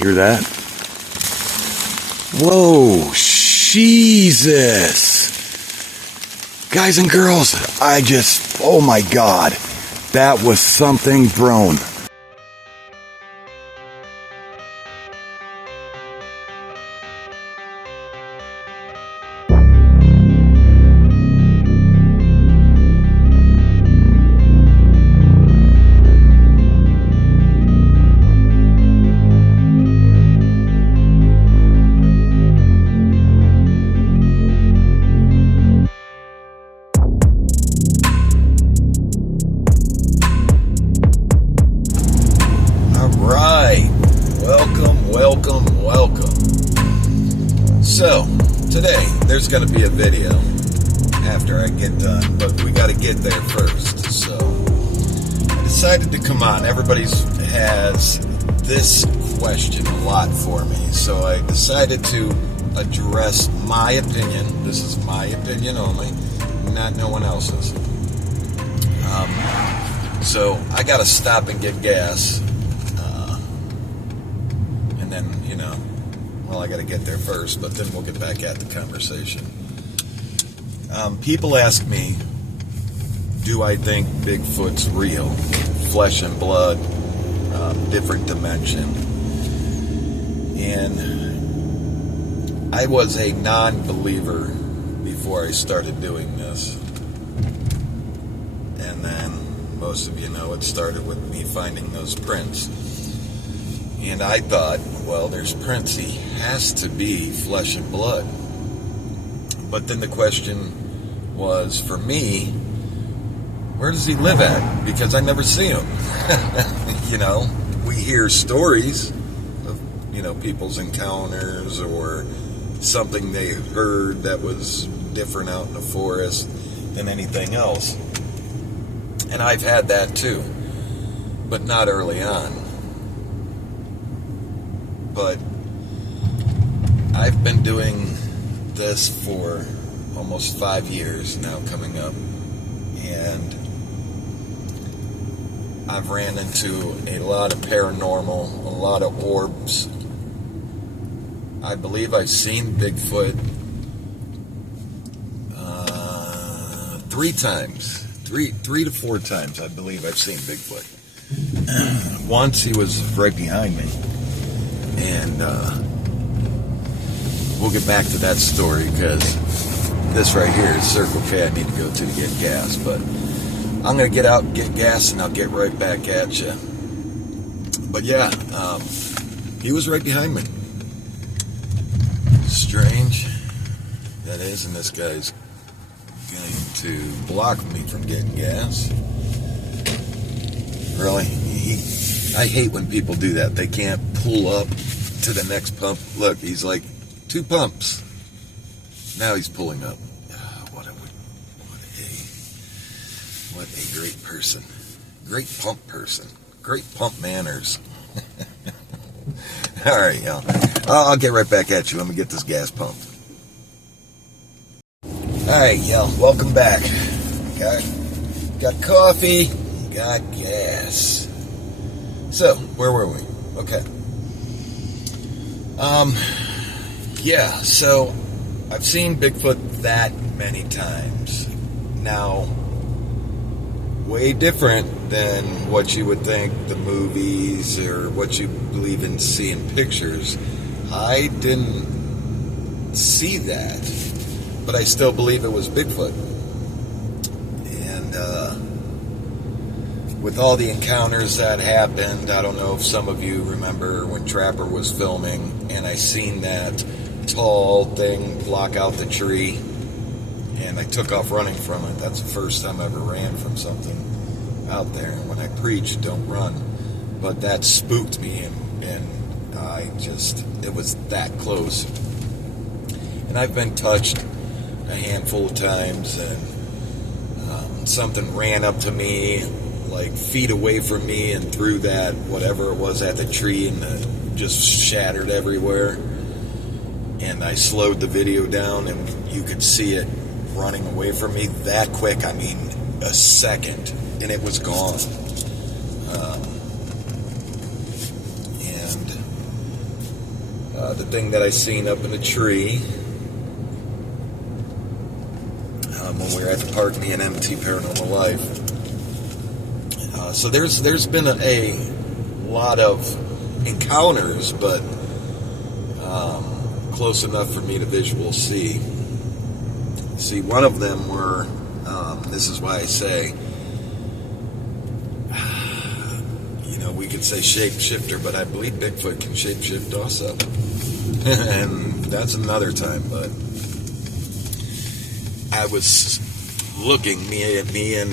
Hear that? Whoa, Jesus. Guys and girls, oh my God, that was something thrown. Welcome. So, today, there's going to be a video after I get done, but we got to get there first. So, I decided to come on. Everybody has this question a lot for me, so I decided to address my opinion. This is my opinion only, not no one else's. So, I got to stop and get gas. And then, I got to get there first, but then we'll get back at the conversation. People ask me, do I think Bigfoot's real? Flesh and blood, different dimension. And I was a non-believer before I started doing this. And then, most of you know, it started with me finding those prints. And I thought, well, there's prints, he has to be flesh and blood. But then the question was, for me, where does he live at? Because I never see him. We hear stories of, people's encounters or something they heard that was different out in the forest than anything else. And I've had that too, but not early on. But I've been doing this for almost 5 years now coming up, and I've ran into a lot of paranormal, a lot of orbs. I believe I've seen Bigfoot 3 times. Three to four times I believe I've seen Bigfoot. Once he was right behind me. And we'll get back to that story because this right here is Circle K I need to go to get gas. But I'm going to get out and get gas and I'll get right back at you. But yeah, he was right behind me. Strange that is, and this guy's going to block me from getting gas. Really? I hate when people do that. They can't pull up to the next pump. Look, he's like 2 pumps. Now he's pulling up. What a great person. Great pump person. Great pump manners. All right, y'all. I'll get right back at you. Let me get this gas pumped. All right, y'all. Welcome back. Got coffee. Got gas. So, where were we? Okay. So I've seen Bigfoot that many times. Now, way different than what you would think the movies or what you believe in seeing pictures. I didn't see that, but I still believe it was Bigfoot. And, with all the encounters that happened, I don't know if some of you remember when Trapper was filming and I seen that tall thing block out the tree and I took off running from it. That's the first time I ever ran from something out there. And when I preach, don't run. But that spooked me and it was that close. And I've been touched a handful of times and something ran up to me like feet away from me and threw that whatever it was at the tree and just shattered everywhere. And I slowed the video down and you could see it running away from me that quick. I mean, a second, and it was gone. And the thing that I seen up in the tree when we were at the park, me and MT Paranormal Life. So there's been a lot of encounters, but close enough for me to visual see. See, one of them were, this is why I say, we could say shapeshifter, but I believe Bigfoot can shapeshift also. And that's another time, but I was looking, me and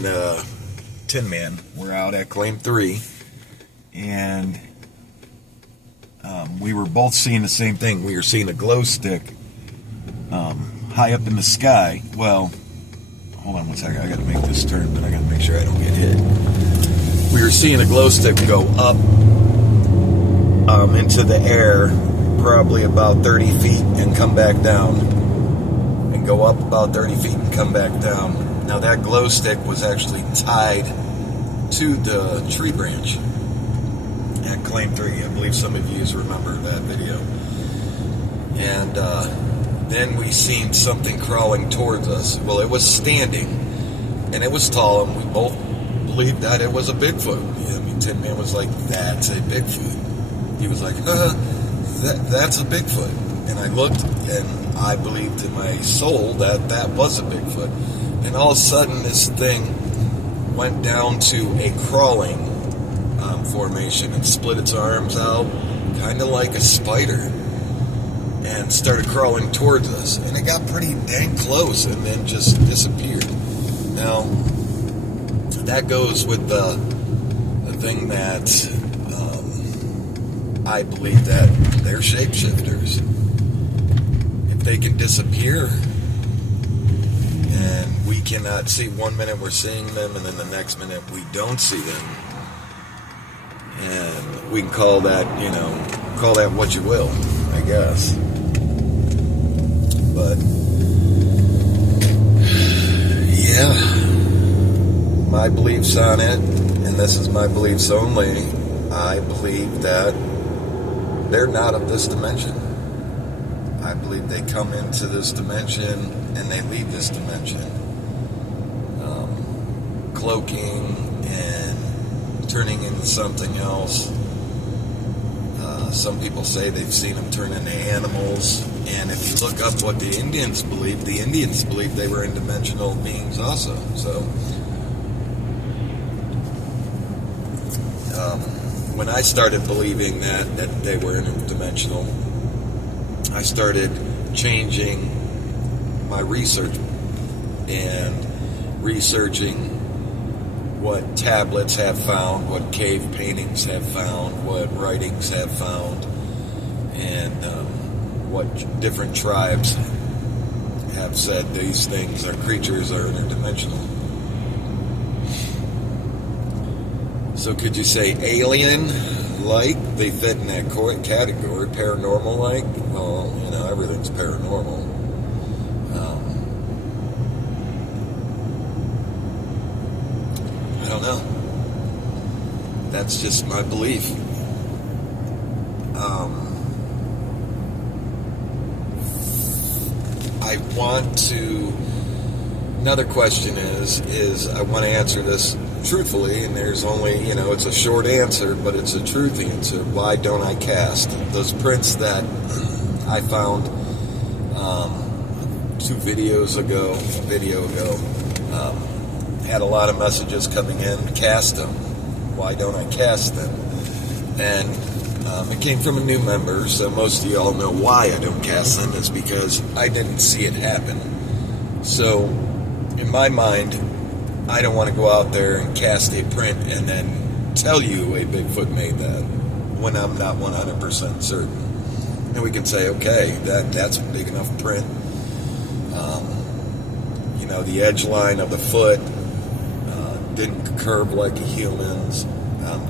Tin Man were out at Claim 3, and we were both seeing the same thing. We were seeing a glow stick high up in the sky. Well, hold on one second, I gotta make this turn, but I gotta make sure I don't get hit. We were seeing a glow stick go up into the air, probably about 30 feet, and come back down. And go up about 30 feet and come back down. Now that glow stick was actually tied to the tree branch at Claim 3. I believe some of you remember that video. And then we seen something crawling towards us. Well, it was standing, and it was tall, and we both believed that it was a Bigfoot. I mean, Tin Man was like, "That's a Bigfoot." He was like, that's a Bigfoot. And I looked, and I believed in my soul that that was a Bigfoot. And all of a sudden, this thing went down to a crawling formation and split its arms out, kind of like a spider, and started crawling towards us. And it got pretty dang close and then just disappeared. Now, that goes with the thing that I believe that they're shapeshifters. If they can disappear and we cannot see, one minute we're seeing them and then the next minute we don't see them, and we can call that, call that what you will, I guess. But yeah, my beliefs on it, and this is my beliefs only, I believe that they're not of this dimension. I believe they come into this dimension and they leave this dimension. Cloaking and turning into something else. Some people say they've seen them turn into animals. And if you look up what the Indians believed they were interdimensional beings also. So, when I started believing that they were interdimensional, I started changing my research and researching what tablets have found, what cave paintings have found, what writings have found, and what different tribes have said these things are creatures are interdimensional. So could you say alien-like? They fit in that category. Paranormal-like? Well, everything's paranormal. I don't know. That's just my belief. I want to... Another question is I want to answer this truthfully, and there's only, it's a short answer, but it's a truth answer. Why don't I cast? Those prints that I found a video ago, had a lot of messages coming in, cast them. Why don't I cast them? And it came from a new member, so most of y'all know why I don't cast them. It's because I didn't see it happen. So, in my mind, I don't want to go out there and cast a print and then tell you a Bigfoot made that when I'm not 100% certain. And we can say, okay, that's a big enough print. The edge line of the foot didn't curve like a human's,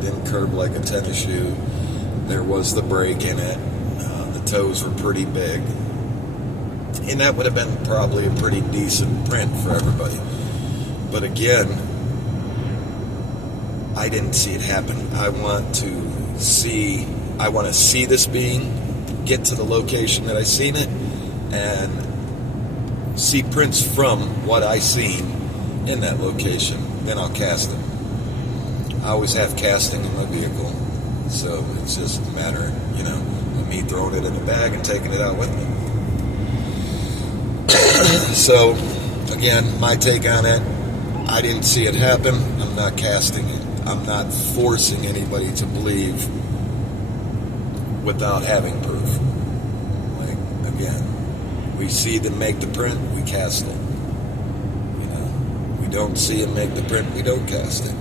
didn't curve like a tennis shoe. There was the break in it. The toes were pretty big. And that would have been probably a pretty decent print for everybody. But again, I didn't see it happen. I want to see this being, get to the location that I seen it and see prints from what I seen in that location, then I'll cast it. I always have casting in my vehicle, so it's just a matter, of me throwing it in a bag and taking it out with me. So, again, my take on it, I didn't see it happen. I'm not casting it. I'm not forcing anybody to believe without having proof. Like, again, we see them make the print, we cast it. We don't see them make the print, we don't cast it.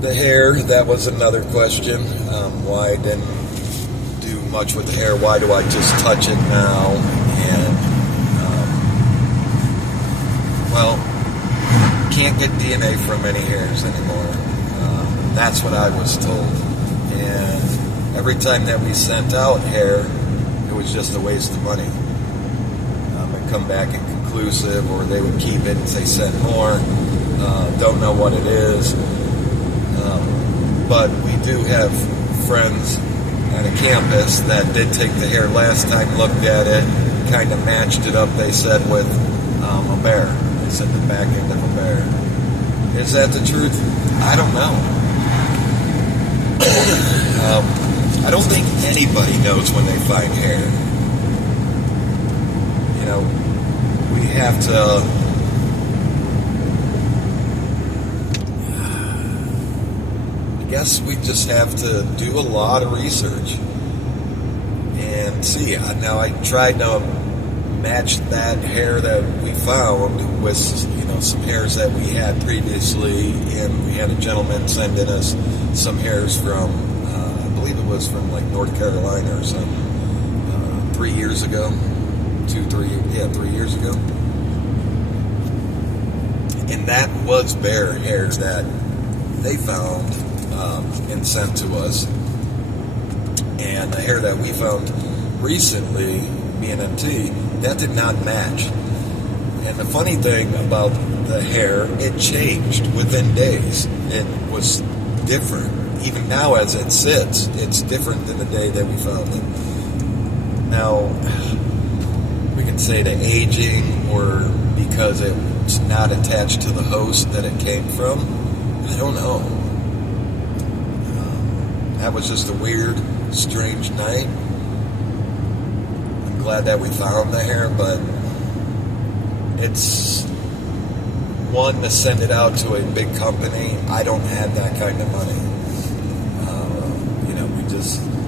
The hair, that was another question. Why I didn't do much with the hair? Why do I just touch it now? And, can't get DNA from any hairs anymore. That's what I was told. And every time that we sent out hair, it was just a waste of money. It'd come back inconclusive, or they would keep it and say send more. Don't know what it is. But we do have friends at a campus that did take the hair last time, looked at it, kind of matched it up, they said, with a bear. They said the back end of a bear. Is that the truth? I don't know. I don't think anybody knows when they find hair. We have to... I guess we just have to do a lot of research and see. Now, I tried to match that hair that we found with, some hairs that we had previously, and we had a gentleman sending us some hairs from, I believe it was from like North Carolina or something, 3 years ago, 3 years ago, and that was bear hairs that they found and sent to us, and the hair that we found recently, me and MT, that did not match. And the funny thing about the hair, it changed within days. It was different. Even now as it sits, it's different than the day that we found it. Now, we can say the aging, or because it's not attached to the host that it came from, I don't know. That was just a weird, strange night. I'm glad that we found the hair, but it's one to send it out to a big company. I don't have that kind of money.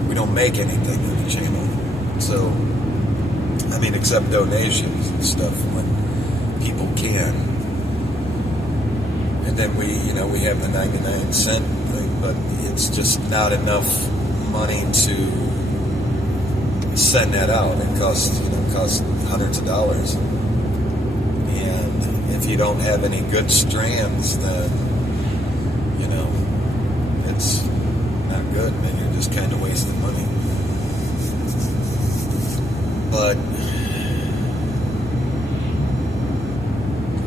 We don't make anything on the channel. So, except donations and stuff when people can. And then we have the 99-cent thing, but it's just not enough money to send that out. It costs hundreds of dollars. And if you don't have any good strands, then it's not good, man. You're just kind of wasting money. But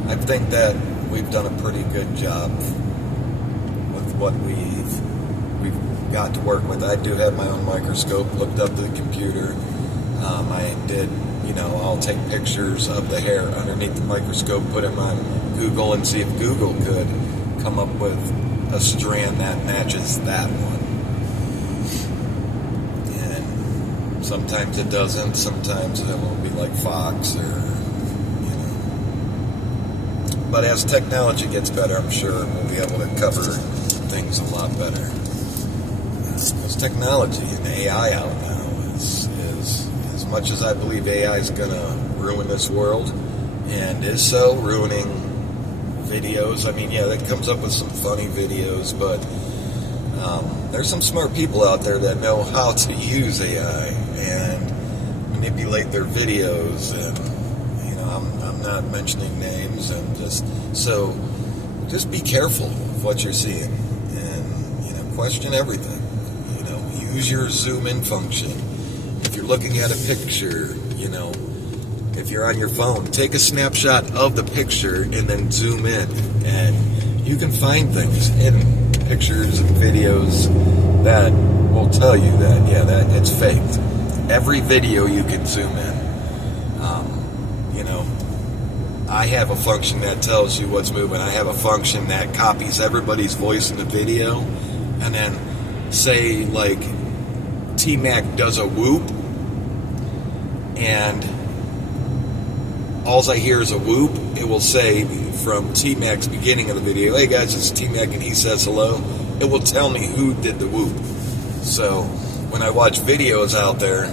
I think that we've done a pretty good job with what we've got to work with. I do have my own microscope, looked up to the computer. I did, I'll take pictures of the hair underneath the microscope, put them on Google, and see if Google could come up with a strand that matches that one. And sometimes it doesn't. Sometimes it will be like Fox or, But as technology gets better, I'm sure we'll be able to cover things a lot better. There's technology and AI out now. Is as much as I believe AI is going to ruin this world, and is so ruining videos. That comes up with some funny videos, but there's some smart people out there that know how to use AI and manipulate their videos. And I'm not mentioning names, and just be careful of what you're seeing, and question everything. Use your zoom in function. If you're looking at a picture, if you're on your phone, take a snapshot of the picture and then zoom in, and you can find things. And pictures and videos that will tell you that, yeah, that it's faked. Every video you can zoom in. I have a function that tells you what's moving. I have a function that copies everybody's voice in the video, and then say like T-Mac does a whoop, and all I hear is a whoop. It will say from T-Mac's beginning of the video, hey guys, it's T-Mac and he says hello. It will tell me who did the whoop. So when I watch videos out there,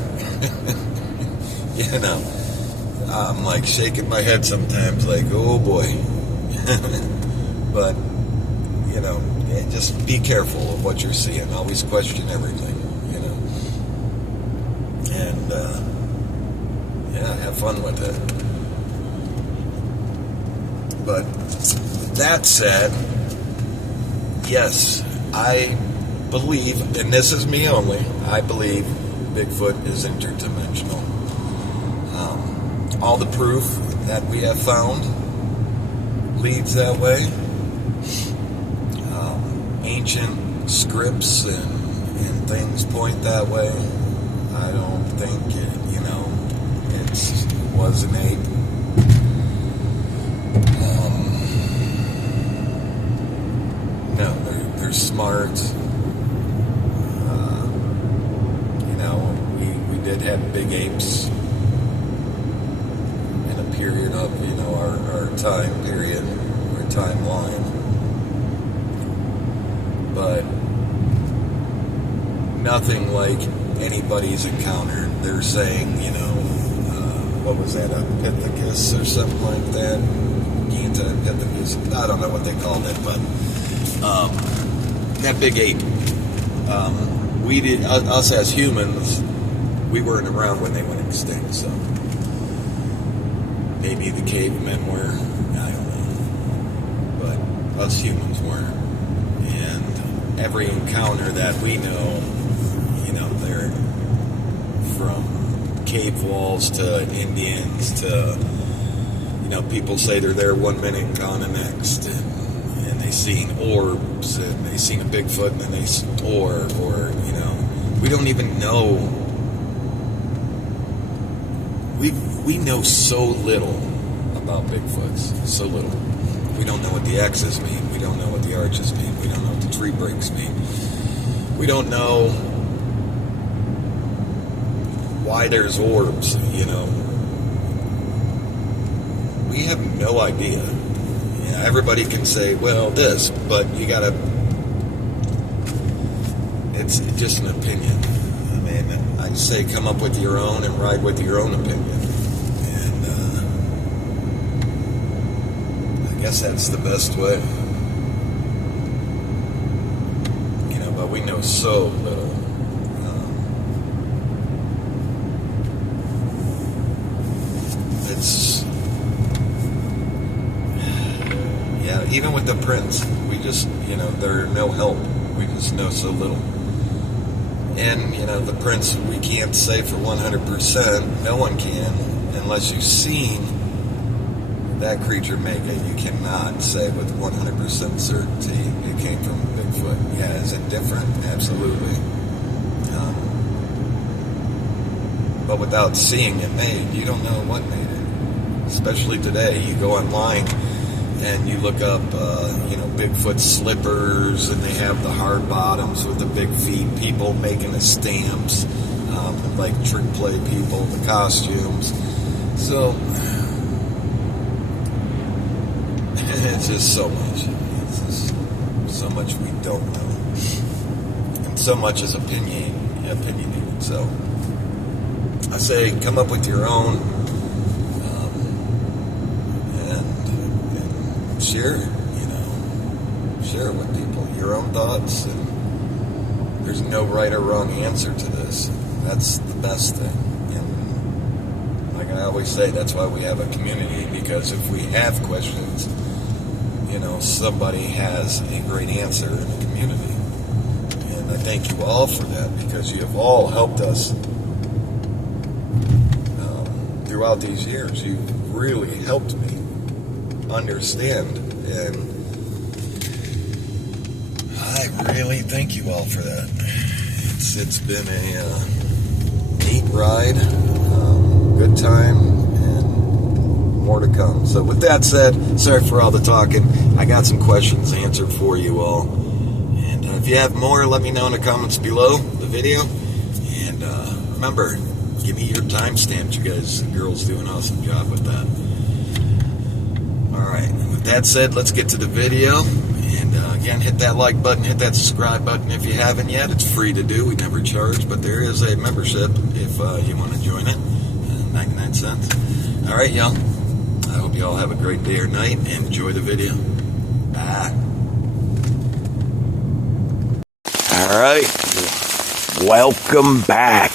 I'm like shaking my head sometimes, like, oh boy. But, just be careful of what you're seeing. Always question everything, And, have fun with it. But that said, yes, I believe, and this is me only, I believe Bigfoot is interdimensional. All the proof that we have found leads that way. Ancient scripts and things point that way. I don't think it was an ape. No, they're smart. We did have big apes in a period of, our time period, our timeline. But nothing like anybody's encountered. They're saying, what was that, a Pithecus or something like that? Pithecus. I don't know what they called it, but that big ape. We did, us as humans, we weren't around when they went extinct, so maybe the cavemen were, I don't know, but us humans weren't. And every encounter that we know, they're from cave walls to Indians to, people say they're there 1 minute and gone the next, and they seen orbs, and they seen a Bigfoot, and then they or we don't even know. We know so little about Bigfoots, so little. We don't know what the X's mean. We don't know what the arches mean. We don't know what the tree breaks mean. We don't know why there's orbs, We have no idea. Everybody can say, well, this, but you gotta, it's just an opinion. I mean, I say come up with your own and ride with your own opinion. And I guess that's the best way. But we know so little. Even with the prints, we just, they're no help. We just know so little. And, the prints, we can't say for 100%. No one can, unless you've seen that creature make it. You cannot say with 100% certainty it came from Bigfoot. Yeah, is it different? Absolutely. But without seeing it made, you don't know what made it. Especially today, you go online and you look up, Bigfoot slippers, and they have the hard bottoms with the big feet, people making the stamps, like trick play people, the costumes. So, it's just so much. It's just so much we don't know. And so much is opinionated. So, I say come up with your own, and share it. Share it with people, your own thoughts, and there's no right or wrong answer to this. That's the best thing. And like I always say, that's why we have a community, because if we have questions, somebody has a great answer in the community. And I thank you all for that, because you have all helped us throughout these years. You've really helped me understand, and I really thank you all for that. It's been a neat ride, good time, and more to come. So with that said, sorry for all the talking. I got some questions answered for you all. And if you have more, let me know in the comments below the video. And remember, give me your timestamps. You guys, the girls do an awesome job with that. Alright, with that said, let's get to the video. And again, hit that like button, hit that subscribe button if you haven't yet. It's free to do, we never charge, but there is a membership if you want to join it. 99 cents. Alright, y'all. I hope you all have a great day or night and enjoy the video. Bye. Alright, welcome back.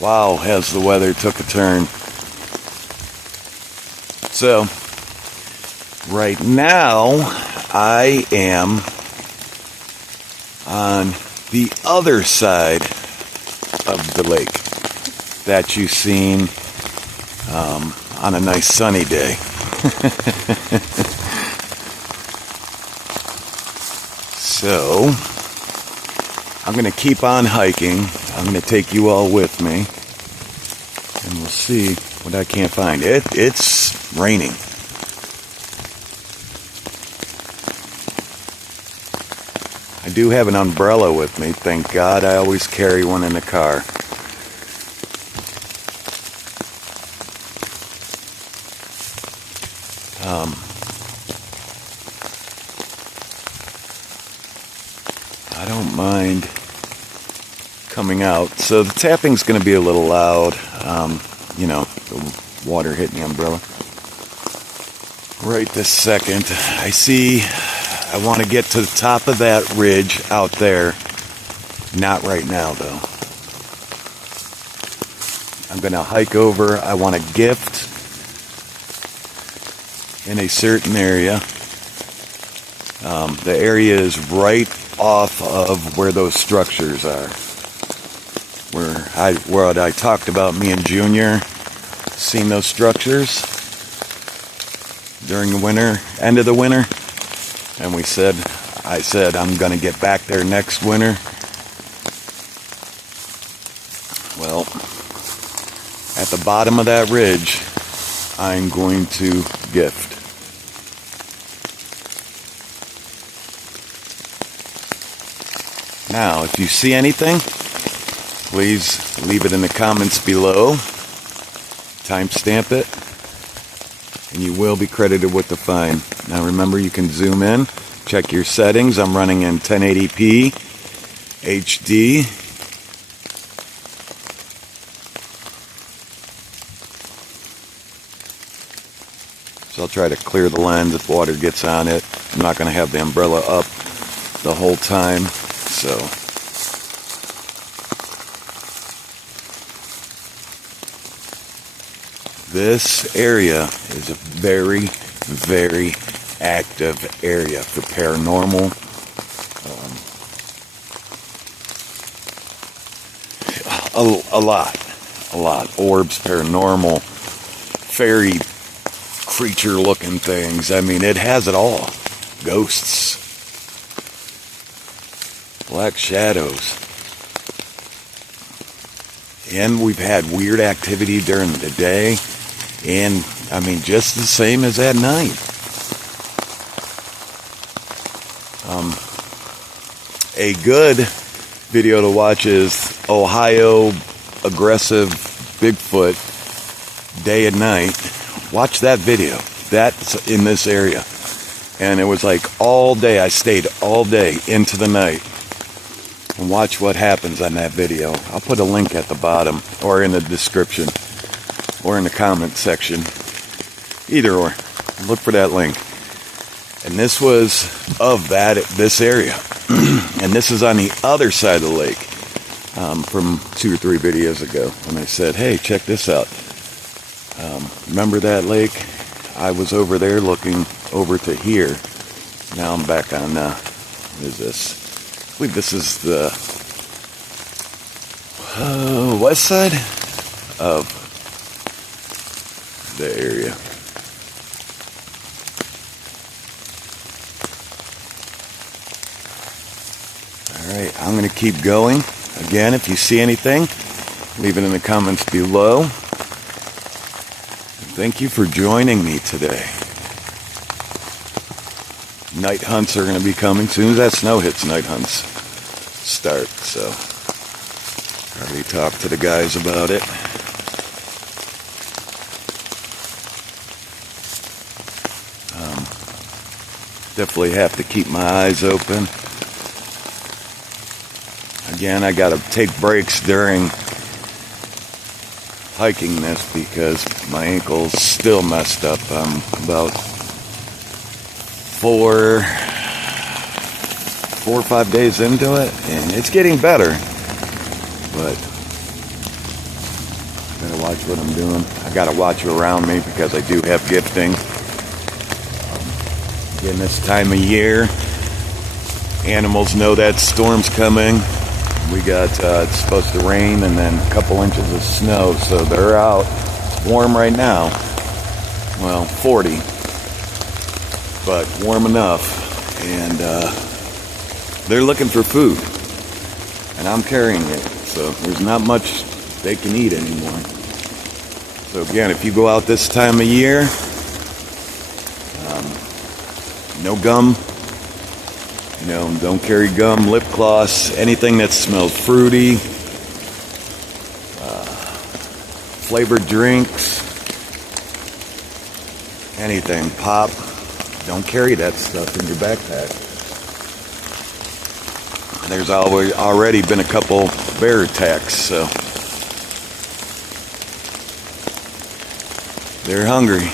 Wow, as the weather took a turn. So, right now, I am on the other side of the lake that you've seen on a nice sunny day. So, I'm going to keep on hiking. I'm going to take you all with me, and we'll see what I can't find. It's raining. I do have an umbrella with me. Thank God I always carry one in the car. I don't mind coming out. So the tapping's going to be a little loud. You know, the water hitting the umbrella. Right this second, I want to get to the top of that ridge out there. Not right now, though. I'm going to hike over. I want a gift in a certain area. The area is right off of where those structures are. Where I talked about me and Junior seeing those structures during the winter, end of the winter, and I said I'm going to get back there next winter. Well, at the bottom of that ridge, I'm going to gift. Now, if you see anything, please leave it in the comments below. Timestamp it, and you will be credited with the find. Now remember, you can zoom in, check your settings. I'm running in 1080p HD. So I'll try to clear the lens if water gets on it. I'm not going to have the umbrella up the whole time, so this area is a very, very active area for paranormal. A lot. Orbs, paranormal, fairy creature-looking things. I mean, it has it all. Ghosts, black shadows. And we've had weird activity during the day. And, I mean, just the same as at night. A good video to watch is Ohio aggressive Bigfoot day and night. Watch that video. That's in this area. And it was like all day. I stayed all day into the night. And watch what happens on that video. I'll put a link at the bottom or in the description or in the comment section. Either or. Look for that link. And this was of this area. And this is on the other side of the lake. From 2 or 3 videos ago when I said, hey, check this out. Remember that lake? I was over there looking over to here. Now I'm back on, what is this? I believe this is the west side of the area. Alright, I'm going to keep going. Again, if you see anything, leave it in the comments below. Thank you for joining me today. Night hunts are going to be coming. As soon as that snow hits, night hunts start. So, I already talked to the guys about it. Definitely have to keep my eyes open. Again, I got to take breaks during hiking this because my ankle's still messed up. I'm about 4 or 5 days into it, and it's getting better. But I gotta watch what I'm doing. I gotta watch around me because I do have gifting. In this time of year, animals know that storm's coming. We got it's supposed to rain and then a couple inches of snow, so they're out. It's warm right now. Well, 40, but warm enough, and they're looking for food, and I'm carrying it. So there's not much they can eat anymore. So again, if you go out this time of year, no gum, don't carry gum, lip gloss, anything that smells fruity, flavored drinks, anything, pop. Don't carry that stuff in your backpack. There's already been a couple bear attacks, so they're hungry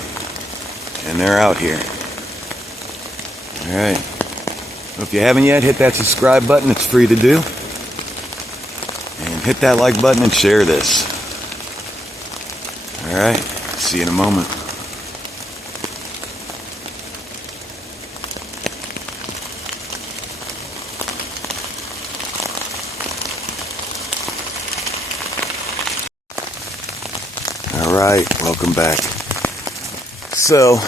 and they're out here. Alright, well, if you haven't yet, hit that subscribe button. It's free to do. And hit that like button and share this. Alright, see you in a moment. Alright, welcome back. So,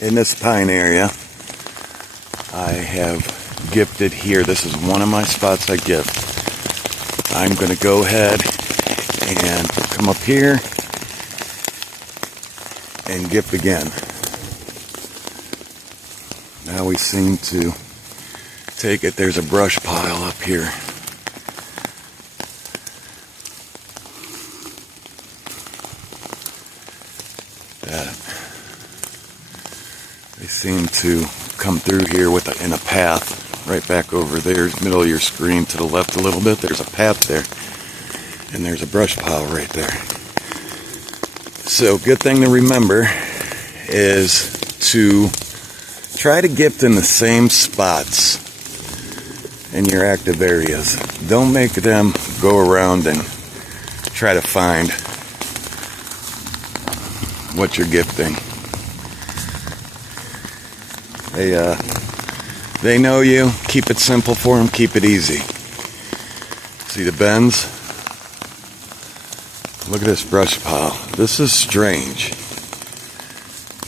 in this pine area, I have gifted here. This is one of my spots I gift. I'm going to go ahead and come up here and gift again. Now we seem to take it. There's a brush pile up here. They seem to come through here in a path right back over there, middle of your screen to the left a little bit. There's a path there, and there's a brush pile right there. So, good thing to remember is to try to gift in the same spots in your active areas. Don't make them go around and try to find what you're gifting. They know you. Keep it simple for them. Keep it easy. See the bends? Look at this brush pile. This is strange.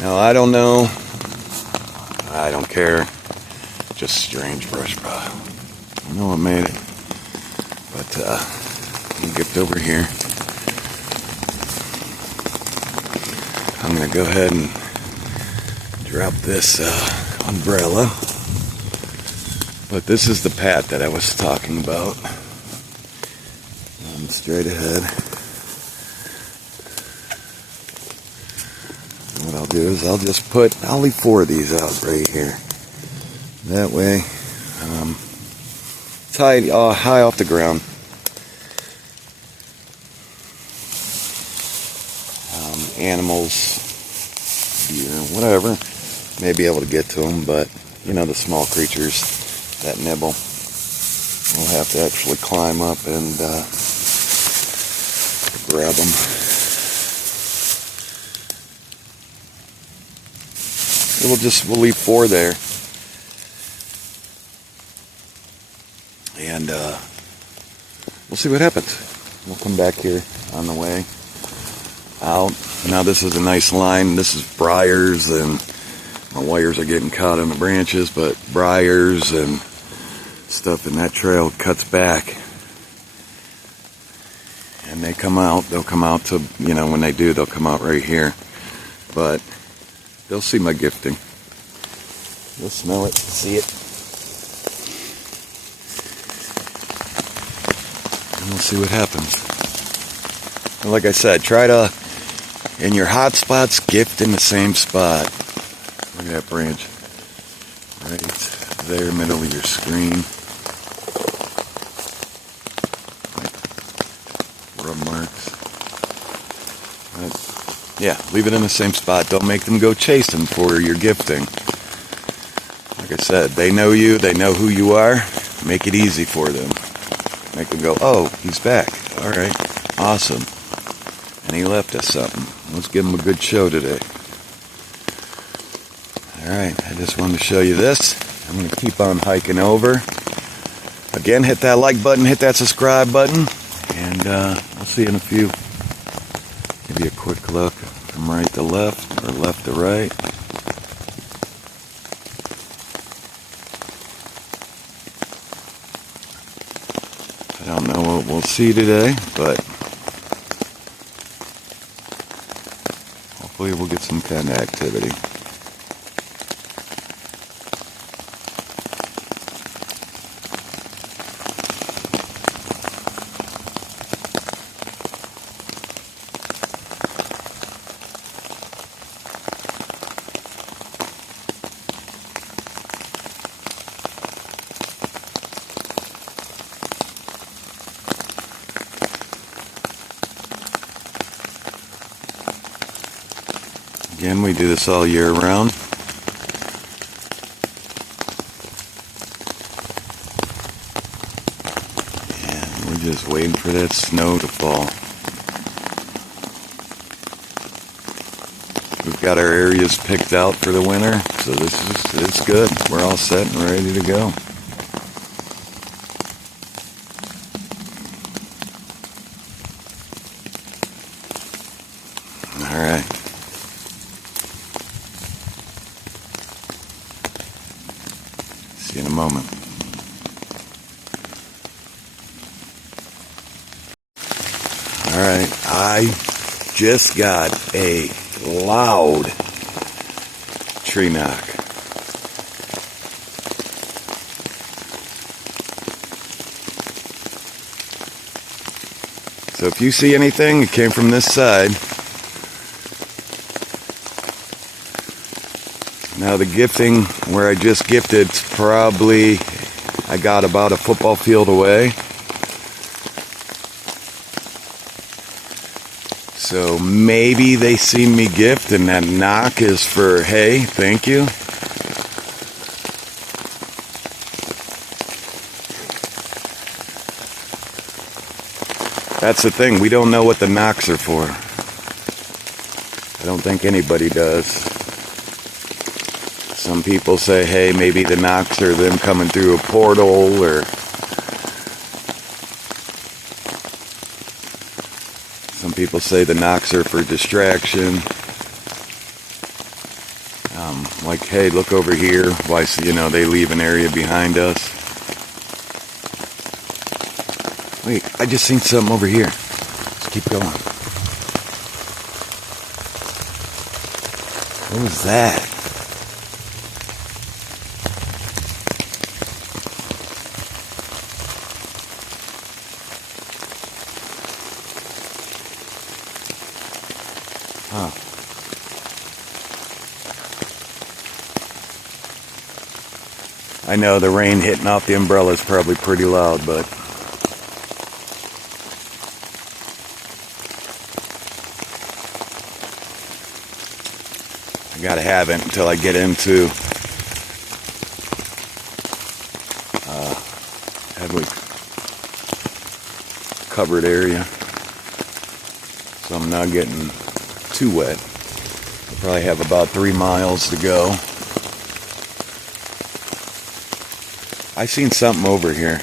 Now, I don't know. I don't care. Just strange brush pile. I know I made it. But, we'll get over here. I'm going to go ahead and drop this umbrella. But this is the path that I was talking about. Straight ahead. And what I'll do is I'll leave 4 of these out right here. That way, it's high off the ground. Animals, deer, whatever, may be able to get to them, but the small creatures that nibble will have to actually climb up and grab them. We'll leave 4 there, and we'll see what happens. We'll come back here on the way out. Now this is a nice line. This is briars, and my wires are getting caught in the branches, but briars and stuff, and that trail cuts back. And they come out, they'll come out to, when they do, they'll come out right here. But they'll see my gifting. They'll smell it, see it. And we'll see what happens. And like I said, try to, in your hot spots, gift in the same spot. Look at that branch. Right there, middle of your screen. Rub marks. But, yeah, leave it in the same spot. Don't make them go chasing for your gifting. Like I said, they know you, they know who you are. Make it easy for them. Make them go, oh, he's back. All right, awesome. And he left us something. Let's give him a good show today. All right, I just wanted to show you this. I'm going to keep on hiking over. Again, hit that like button, hit that subscribe button, and I'll see you in a few. Give you a quick look from right to left, or left to right. I don't know what we'll see today, but hopefully we'll get some kind of activity. Again, we do this all year round. And we're just waiting for that snow to fall. We've got our areas picked out for the winter, so it's good. We're all set and ready to go. All right. See you in a moment. Alright, I just got a loud tree knock. So if you see anything, it came from this side. Now the gifting where I just gifted, probably I got about a football field away. So maybe they seen me gift and that knock is for, hey, thank you. That's the thing, we don't know what the knocks are for. I don't think anybody does. Some people say, hey, maybe the knocks are them coming through a portal, or some people say the knocks are for distraction. Like, hey, look over here. Why, they leave an area behind us. Wait, I just seen something over here. Let's keep going. What was that? Huh. I know the rain hitting off the umbrella is probably pretty loud, but I gotta have it until I get into heavily covered area, so I'm not getting too wet. I probably have about 3 miles to go. I seen something over here.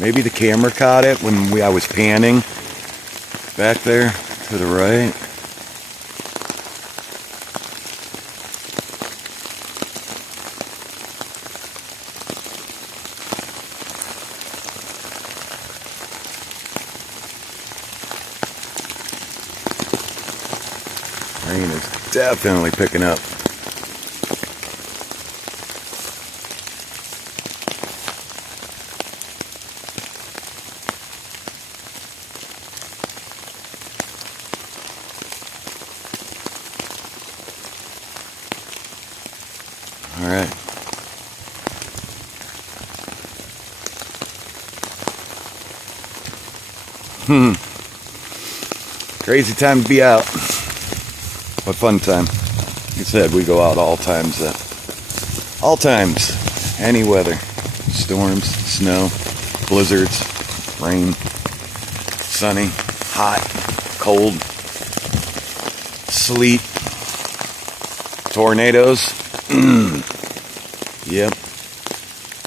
Maybe the camera caught it when I was panning back there to the right. Rain is definitely picking up. All right. Crazy time to be out. What fun time. Like I said, we go out all times. All times. Any weather. Storms, snow, blizzards, rain, sunny, hot, cold, sleet, tornadoes. Yep.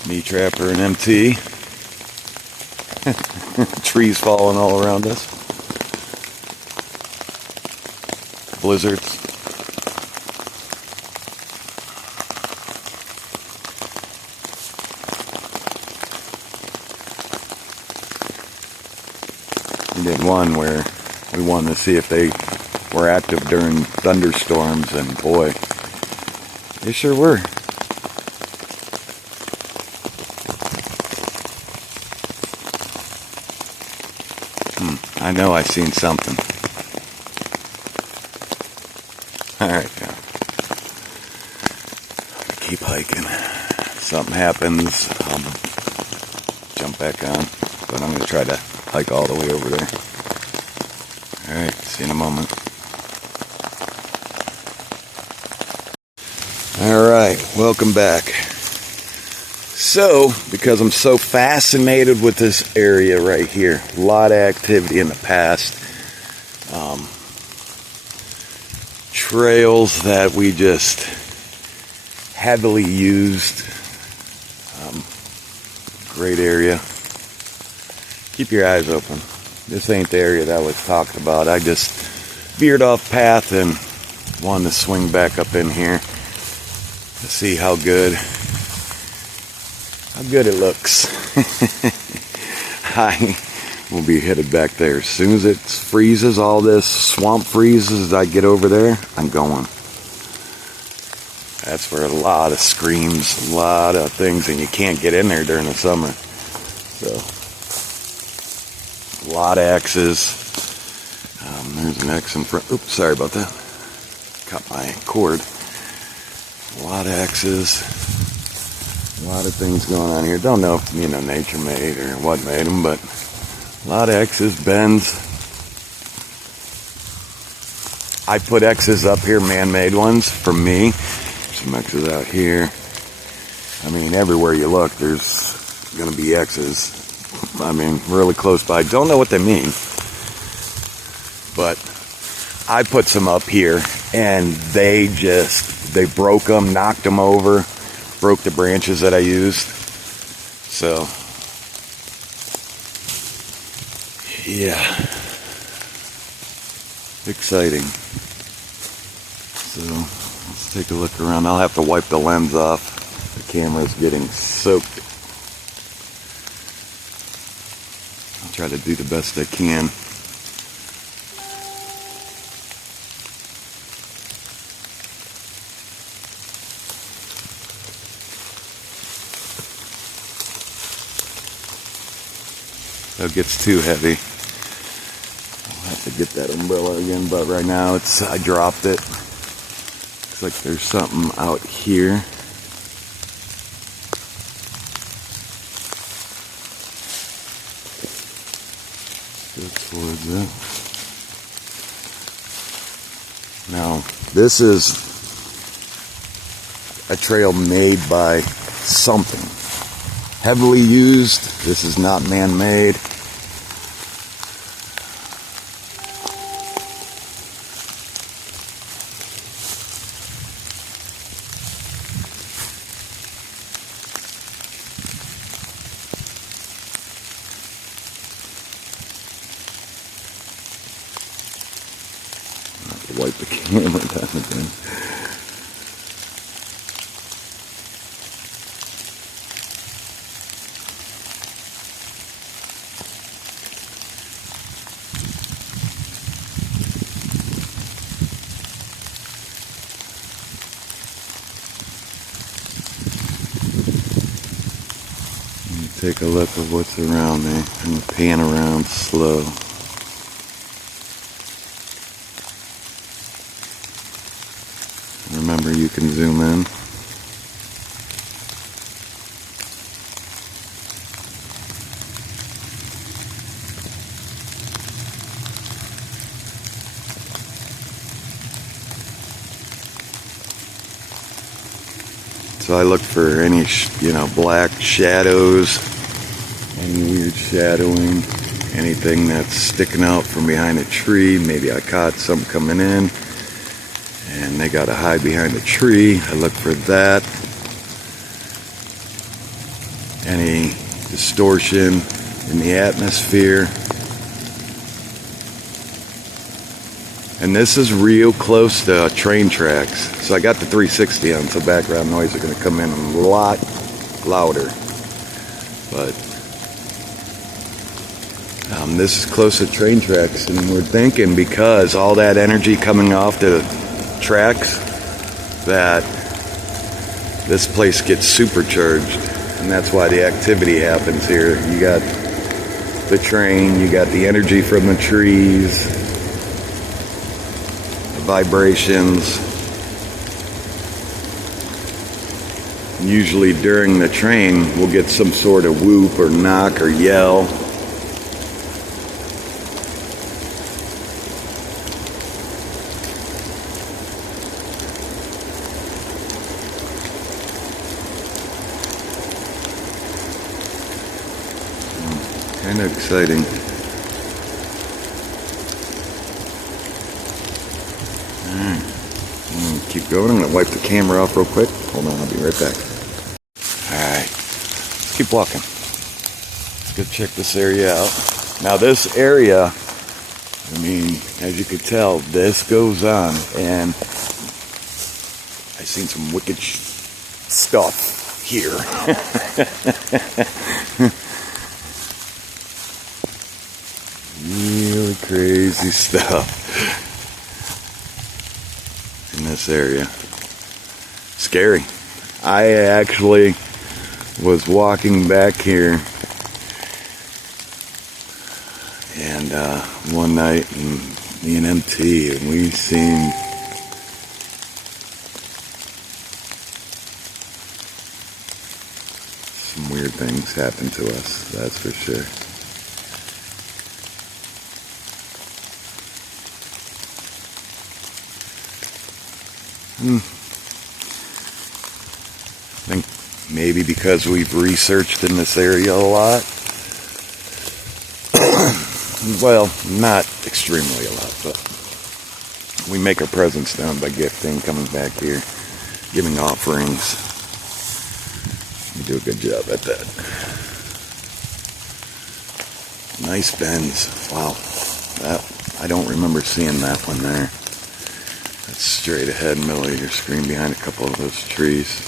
Me, Trapper, and MT. Trees falling all around us. Blizzards. We did one where we wanted to see if they were active during thunderstorms, and boy, they sure were. I know I've seen something. Alright, now. Keep hiking. If something happens, I'll jump back on. But I'm going to try to hike all the way over there. Alright, see you in a moment. Alright, welcome back. So, because I'm so fascinated with this area right here, a lot of activity in the past, trails that we just heavily used, great area. Keep your eyes open. This ain't the area that was talked about. I just veered off path and wanted to swing back up in here to see how good it looks. I will be headed back there as soon as it freezes, all this swamp freezes. I get over there, I'm going. That's where a lot of screams, a lot of things, and you can't get in there during the summer. So, a lot of X's. There's an X in front. Oops, sorry about that. Cut my cord. A lot of X's. A lot of things going on here. Don't know if, nature made or what made them, but a lot of X's, bends. I put X's up here, man-made ones, for me. Some X's out here. I mean, everywhere you look, there's going to be X's. I mean, really close by. Don't know what they mean. But I put some up here, and they broke them, knocked them over. Broke the branches that I used. So, yeah. Exciting. So, let's take a look around. I'll have to wipe the lens off. The camera's getting soaked. I'll try to do the best I can. If it gets too heavy, I'll have to get that umbrella again, but right now I dropped it. Looks like there's something out here. Go towards it. Now, this is a trail made by something. Heavily used. This is not man-made. I have to wipe the camera down again. take a look at what's around me. I'm gonna pan around slow. Remember, you can zoom in. So I look for any, black shadows, any weird shadowing, anything that's sticking out from behind a tree. Maybe I caught something coming in and they got to hide behind a tree. I look for that. Any distortion in the atmosphere. And this is real close to train tracks. So I got the 360 on, so background noise are going to come in a lot louder. But this is close to train tracks, and we're thinking because all that energy coming off the tracks, that this place gets supercharged, and that's why the activity happens here. You got the train, you got the energy from the trees, vibrations. Usually during the train we'll get some sort of whoop or knock or yell. Kind of exciting. Keep going. I'm going to wipe the camera off real quick. Hold on, I'll be right back. Alright, let's keep walking. Let's go check this area out. Now this area, as you could tell, this goes on, and I've seen some wicked stuff here. Really crazy stuff in this area. Scary. I actually was walking back here and one night, and me and MT, and we seen some weird things happen to us, that's for sure. I think maybe because we've researched in this area a lot. Well, not extremely a lot, but we make our presence known by gifting, coming back here, giving offerings. We do a good job at that. Nice bends. Wow. I don't remember seeing that one there. That's straight ahead, middle of your screen, behind a couple of those trees.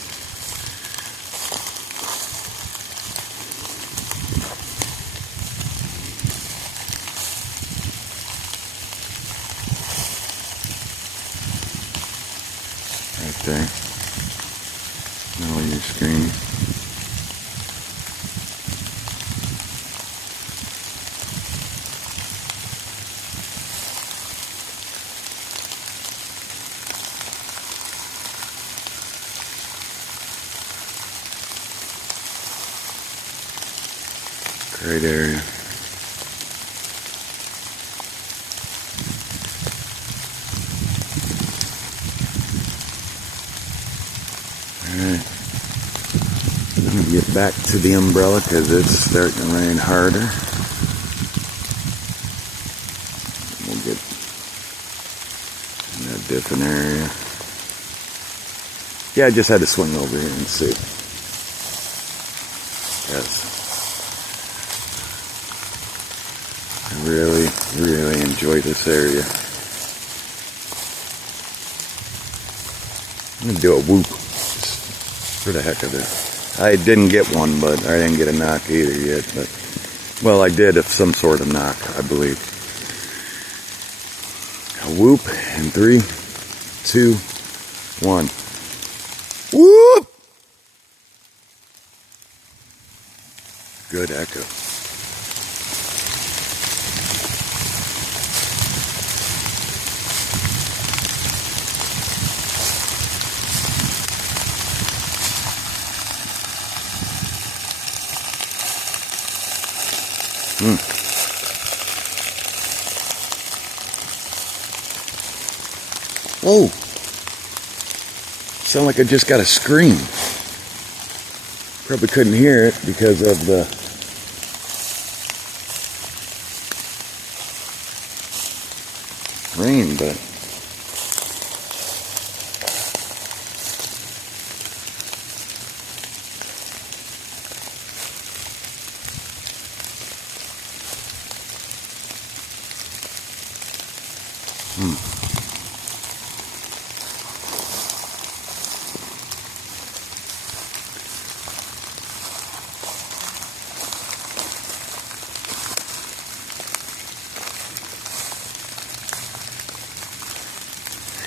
Right there, middle of your screen. Great area. Alright. I'm going to get back to the umbrella because it's starting to rain harder. We'll get in a different area. Yeah, I just had to swing over here and see. Yes. I really, really enjoy this area. I'm going to do a whoop just for the heck of it. I didn't get one, but I didn't get a knock either yet. But, well, I did of some sort of knock, I believe. A whoop in 3, 2, 1. Whoop! good echo. Whoa! Sound like I just got a scream. Probably couldn't hear it because of the rain, but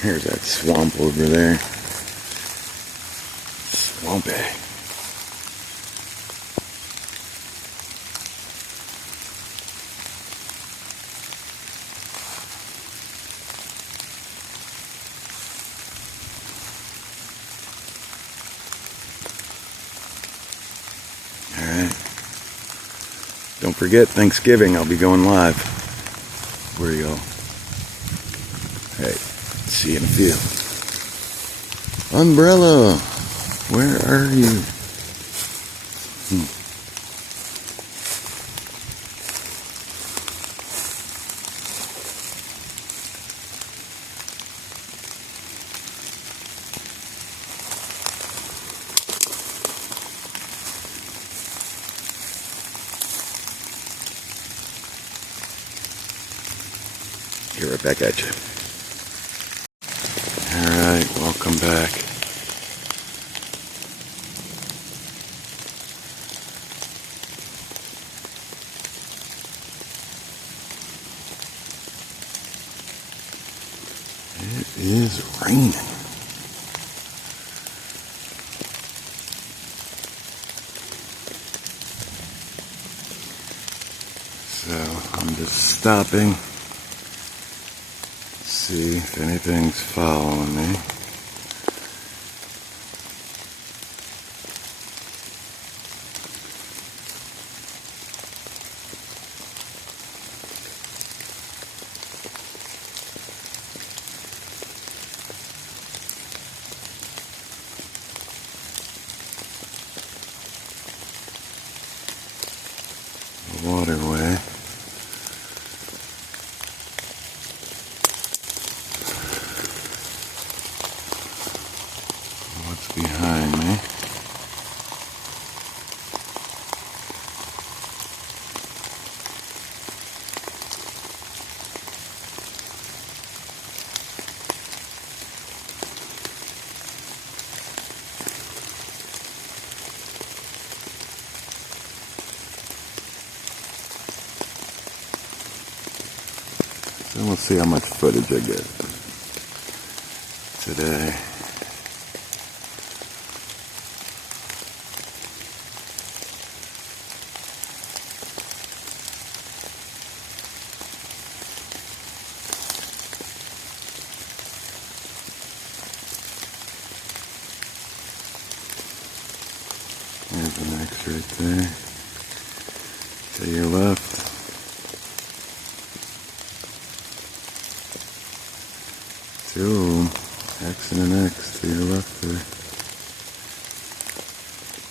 here's that swamp over there. Swampy. Alright. Don't forget, Thanksgiving, I'll be going live. Where are y'all? Hey. See you in a few. Umbrella, where are you? Get right back at you. Alright, welcome back. It is raining. So I'm just stopping. See if anything's following me. The waterway. Behind me. So we'll see how much footage I get today. There's an X right there. To your left. Two. X and an X to your left there.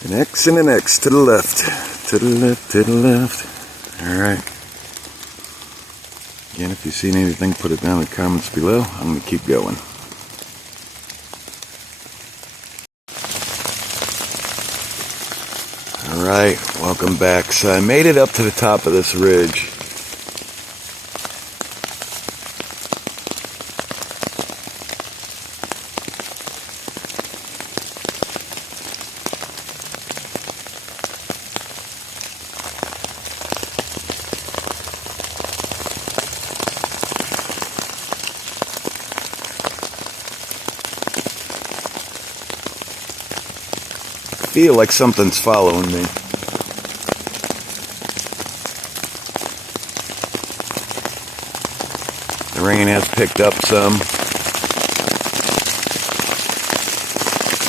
An X and an X to the left. To the left, to the left. Alright. Again, if you've seen anything, put it down in the comments below. I'm going to keep going. Alright, welcome back. So I made it up to the top of this ridge. I feel like something's following me. Rain has picked up some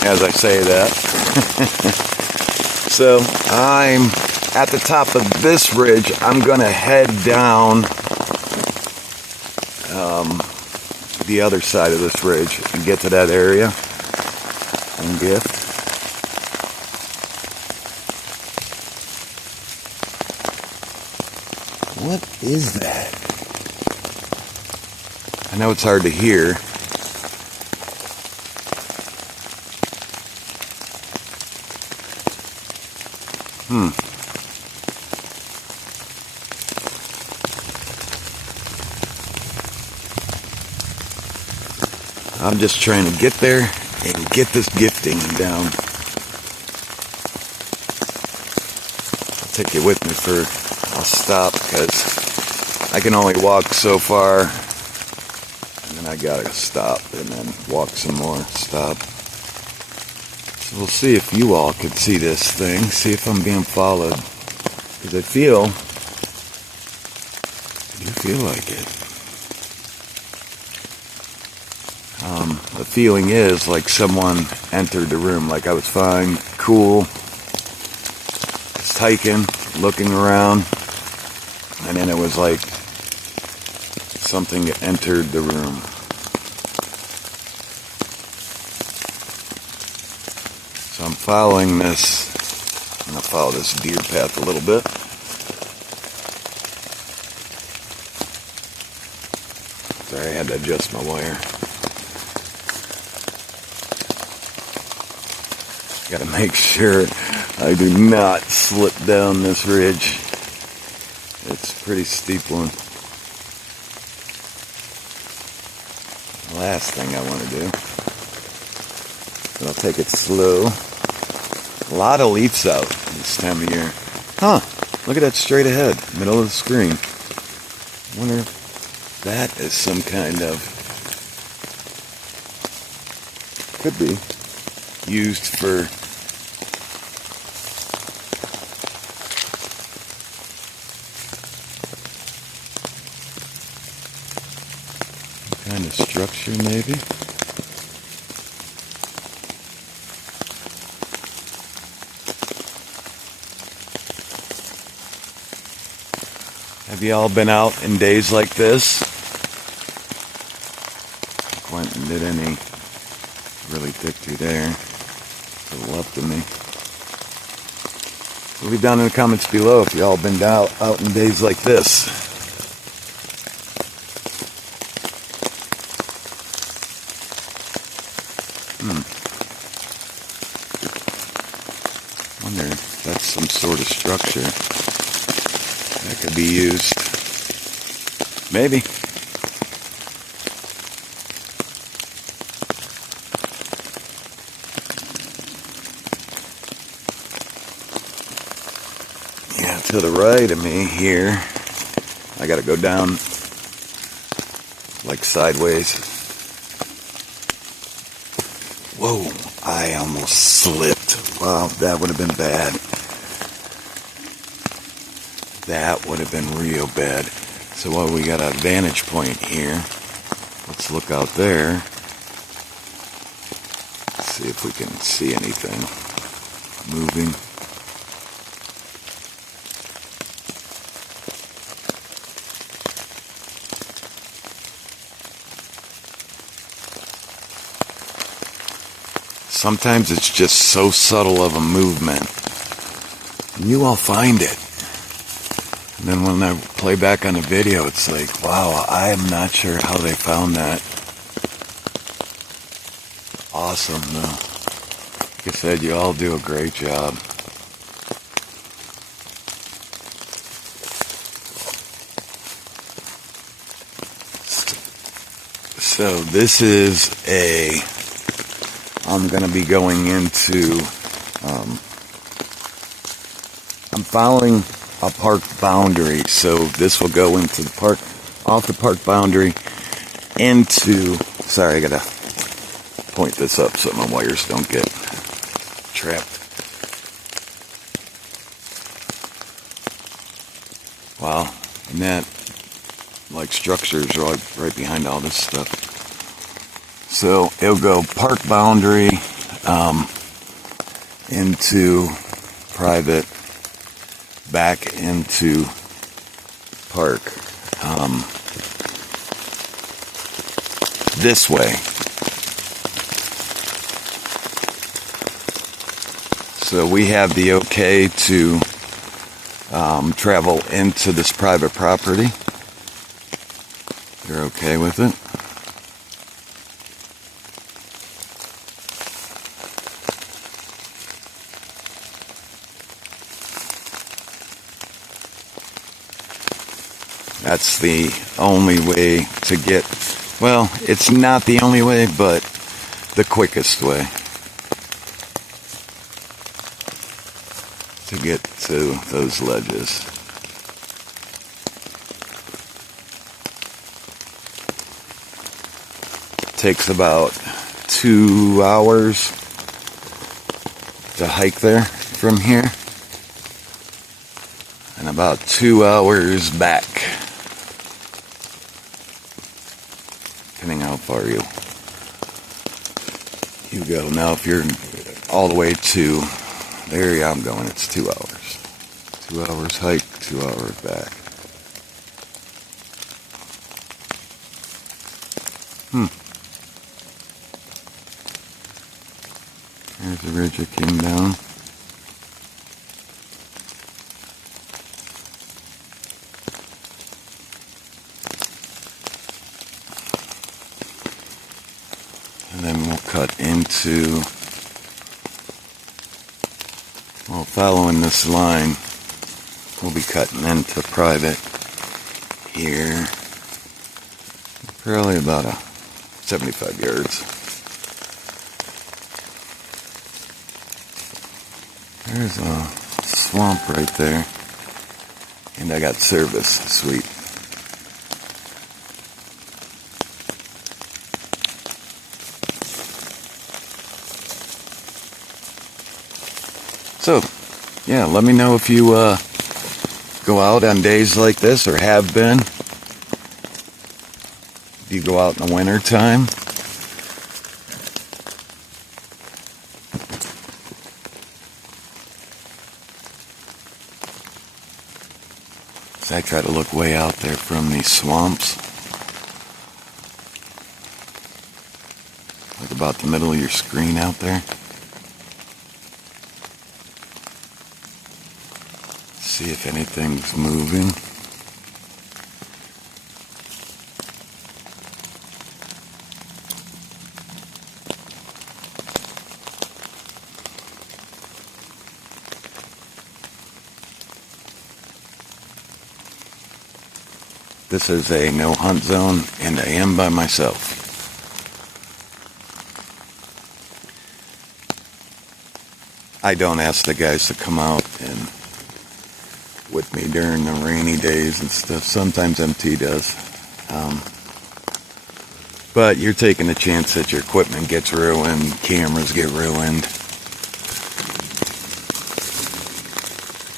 as I say that. So I'm at the top of this ridge. I'm gonna head down the other side of this ridge and get to that area and gift. What is that? I know it's hard to hear. I'm just trying to get there and get this gifting down. I'll take you with me I'll stop because I can only walk so far, and then I gotta stop and then walk some more, stop. So we'll see if you all can see this thing, see if I'm being followed, because I do feel like it. The feeling is like someone entered the room, like I was fine, cool, just hiking, looking around, and then it was like something entered the room. So I'm following this, I'm going to follow this deer path a little bit. Sorry, I had to adjust my wire. Got to make sure I do not slip down this ridge. It's a pretty steep one. Last thing I want to do. But I'll take it slow. A lot of leaves out this time of year. Huh, look at that straight ahead, middle of the screen. I wonder if that is some kind of, could be, used for kind of structure, maybe. Have you all been out in days like this? Quentin did any really dig through there to the left of me. So leave down in the comments below if you all been out in days like this. Wonder if that's some sort of structure that could be used. Maybe. Yeah, to the right of me here, I gotta go down like sideways. Whoa, I almost slipped. Wow, that would have been bad. That would have been real bad. So while we got a vantage point here, let's look out there. Let's see if we can see anything moving. Sometimes it's just so subtle of a movement. And you all find it. And then when I play back on the video, it's like, wow, I am not sure how they found that. Awesome, though. Like I said, you all do a great job. So this is I'm going to be going into, I'm following a park boundary, so this will go into the park, off the park boundary, into, sorry, I gotta point this up so my wires don't get trapped. Wow, isn't that like like structures right behind all this stuff. So it'll go park boundary into private, back into park. This way. So we have the okay to travel into this private property. You're okay with it? That's the only way to get, well, it's not the only way, but the quickest way to get to those ledges. Takes about 2 hours to hike there from here, and about 2 hours back, depending how far you go. Now if you're all the way to the area I'm going, it's 2 hours. 2 hours hike, 2 hours back. There's the ridge that came down. And then we'll cut into, well, following this line, we'll be cutting into private here. Probably about 75 yards. There's a swamp right there, and I got service. Sweet. So, yeah, let me know if you go out on days like this, or have been. If you go out in the winter time. I try to look way out there from these swamps. Like about the middle of your screen out there. See if anything's moving. This is a no hunt zone, and I am by myself. I don't ask the guys to come out and with me during the rainy days and stuff. Sometimes MT does. But you're taking a chance that your equipment gets ruined, cameras get ruined.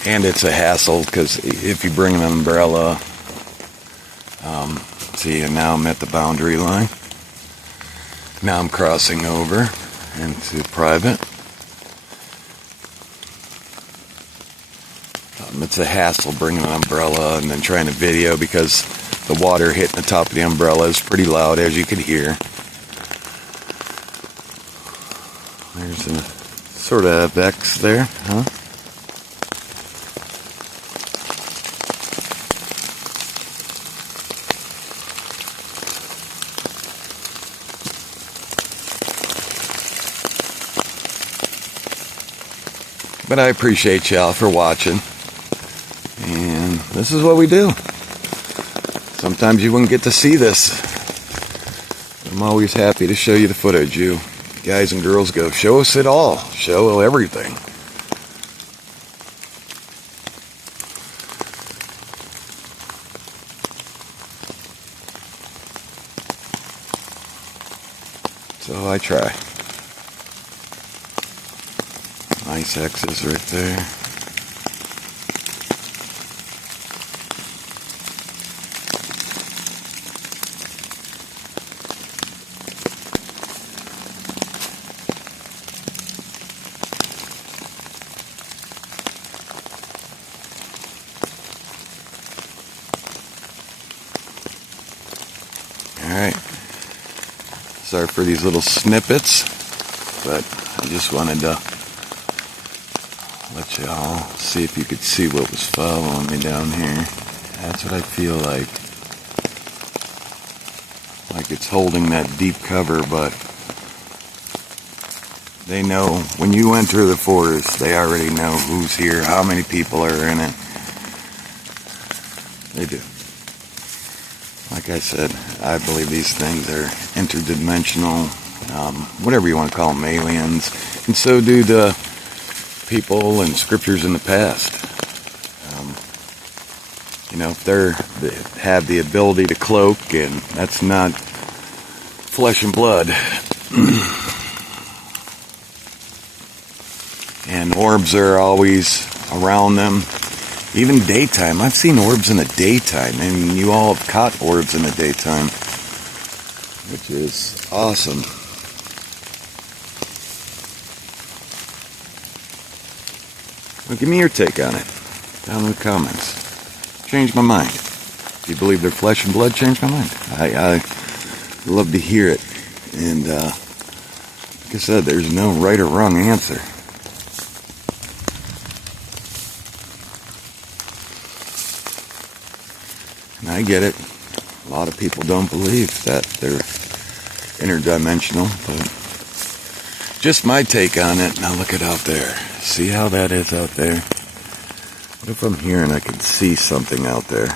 And it's a hassle, because if you bring an umbrella, see, and now I'm at the boundary line. Now I'm crossing over into private. It's a hassle bringing an umbrella and then trying to video, because the water hitting the top of the umbrella is pretty loud, as you can hear. There's a sort of X there, huh? But I appreciate y'all for watching. And this is what we do. Sometimes you wouldn't get to see this. I'm always happy to show you the footage. You guys and girls go, show us it all. Show everything. So I try. Nice X's right there. Alright. Sorry for these little snippets, but I just wanted to let y'all see if you could see what was following me down here. That's what I feel like. Like it's holding that deep cover, but they know when you enter the forest, they already know who's here, how many people are in it. They do. Like I said, I believe these things are interdimensional, whatever you want to call them, aliens, and so do the people and scriptures in the past. If they have the ability to cloak, and that's not flesh and blood. And orbs are always around them. Even daytime. I've seen orbs in the daytime, and you all have caught orbs in the daytime, which is awesome. Well, give me your take on it down in the comments. Changed my mind. If you believe they're flesh and blood, changed my mind. I love to hear it. And like I said, there's no right or wrong answer. And I get it. A lot of people don't believe that they're interdimensional, but just my take on it. Now look it out there. See how that is out there? What if I'm here and I can see something out there?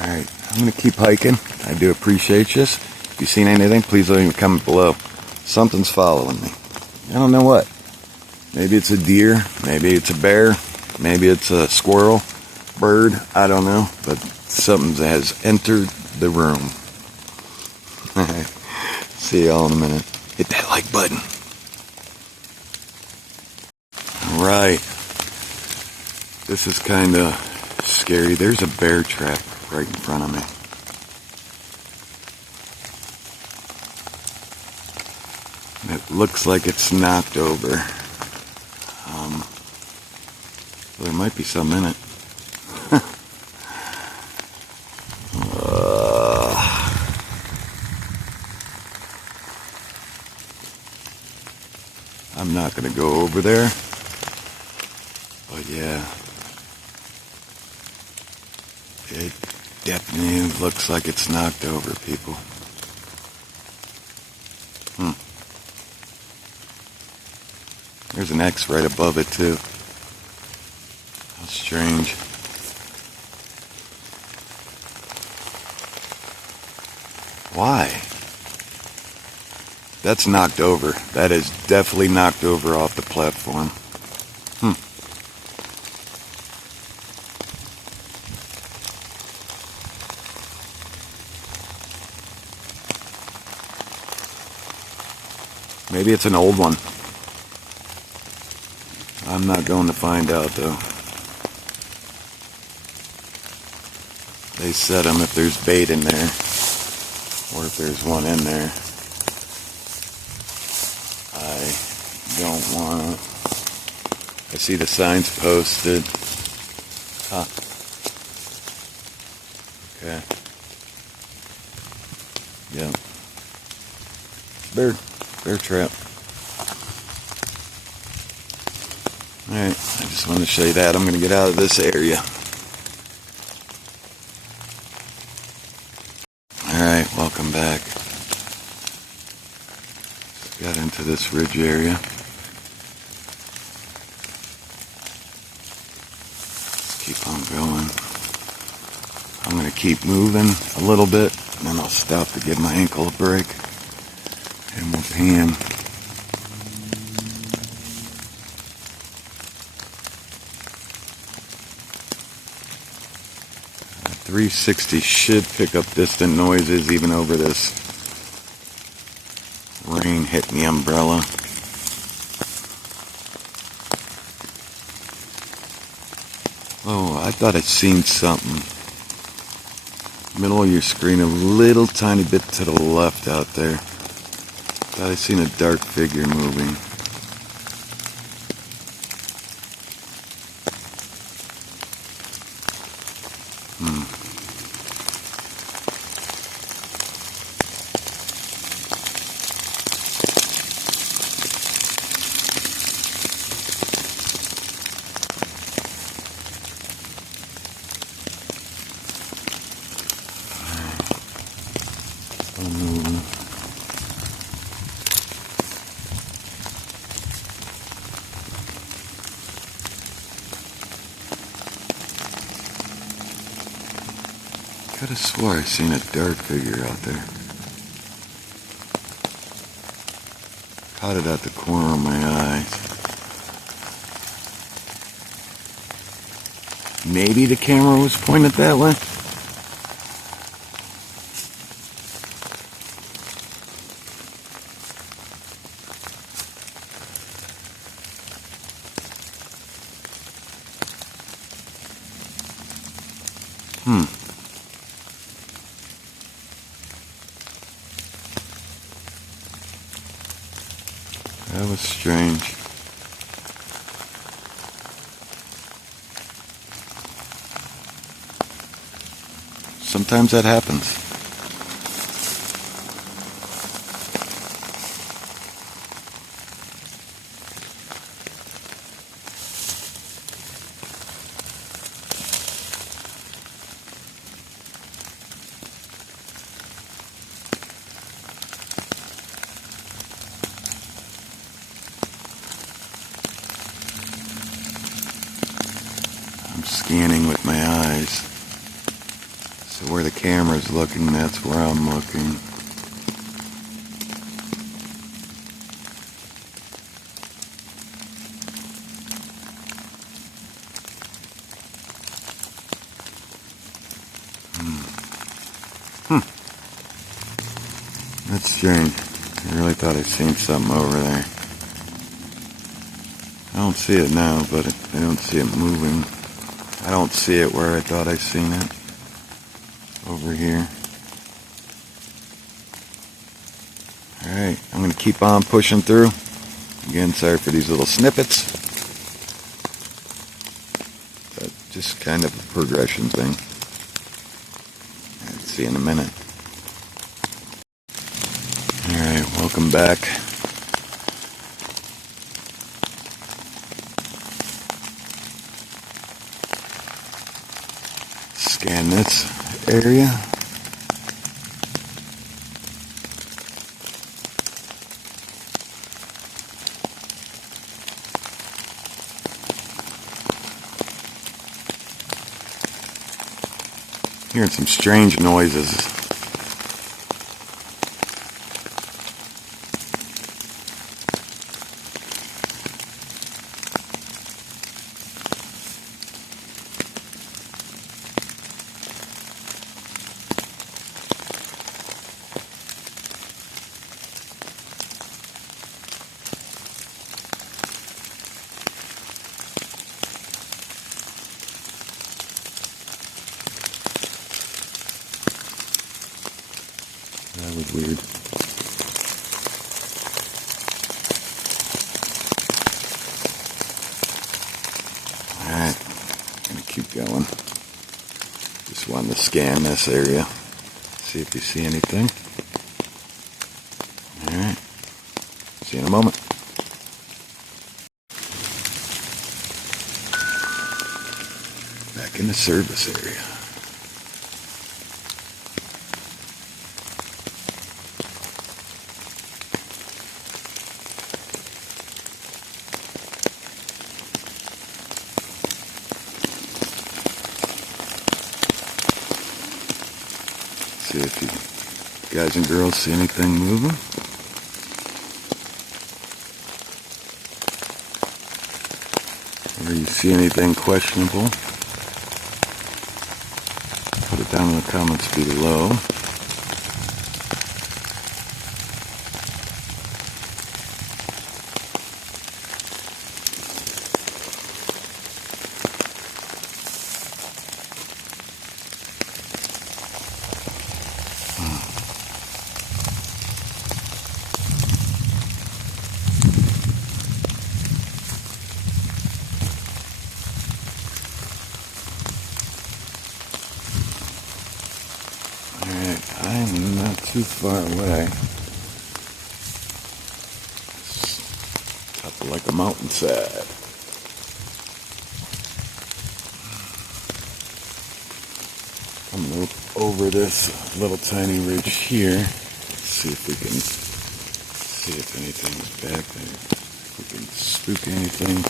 Alright, I'm going to keep hiking. I do appreciate you. If you've seen anything, please leave a comment below. Something's following me. I don't know what. Maybe it's a deer, maybe it's a bear, maybe it's a squirrel, bird, I don't know. But something has entered the room. Alright, see y'all in a minute. Hit that like button. Alright. This is kind of scary. There's a bear trap right in front of me. It looks like it's knocked over. So there might be some in it. I'm not going to go over there. But yeah. It definitely looks like it's knocked over, people. There's an X right above it, too. How strange. Why? That's knocked over. That is definitely knocked over off the platform. Maybe it's an old one. I'm not going to find out, though. They set them if there's bait in there, or if there's one in there. I don't want it. I see the signs posted. Okay. Yeah. Bear trap. Alright, I just wanted to show you that. I'm going to get out of this area. Alright, welcome back. Got into this ridge area. Let's keep on going. I'm going to keep moving a little bit, and then I'll stop to give my ankle a break. And we'll pan. 360 should pick up distant noises even over this rain hitting the umbrella. Oh, I thought I'd seen something. Middle of your screen, a little tiny bit to the left out there. Thought I'd seen a dark figure moving. Could have swore I seen a dark figure out there. Caught it out the corner of my eye. Maybe the camera was pointed that way. That was strange. Sometimes that happens. I'm scanning with my eyes. So where the camera's looking, that's where I'm looking. That's strange. I really thought I'd seen something over there. I don't see it now, but I don't see it moving. I don't see it where I thought I seen it. Over here. Alright, I'm going to keep on pushing through. Again, sorry for these little snippets. But just kind of a progression thing. Alright, see you in a minute. Alright, welcome back. Scan this area. Hearing some strange noises. That was weird. Alright, gonna keep going. Just wanted to scan this area. See if you see anything. Alright, see you in a moment. Back in the service area. See if you guys and girls see anything moving. Or you see anything questionable. Put it down in the comments below. Alright, I'm not too far away. It's up like a mountainside. Coming over this little tiny ridge here. See if we can see if anything's back there. If we can spook anything.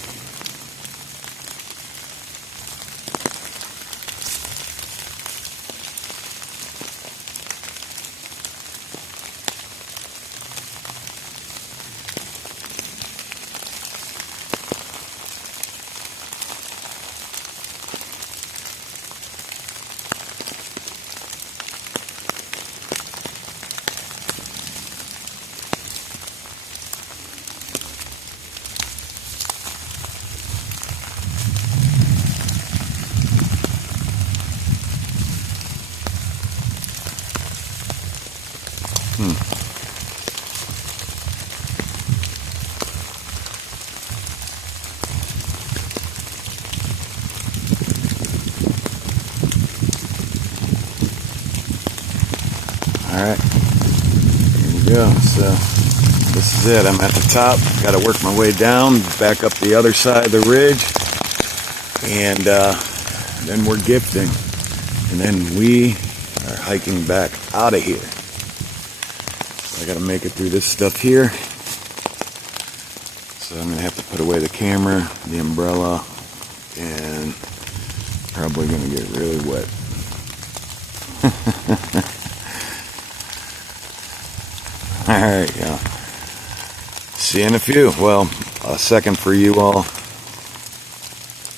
Alright, here we go. So this is it. I'm at the top. Got to work my way down, back up the other side of the ridge, and then we're gifting. And then we are hiking back out of here. So I got to make it through this stuff here. So I'm going to have to put away the camera, the umbrella, and probably going to get really wet. Alright, yeah. See you in a few. Well, a second for you all.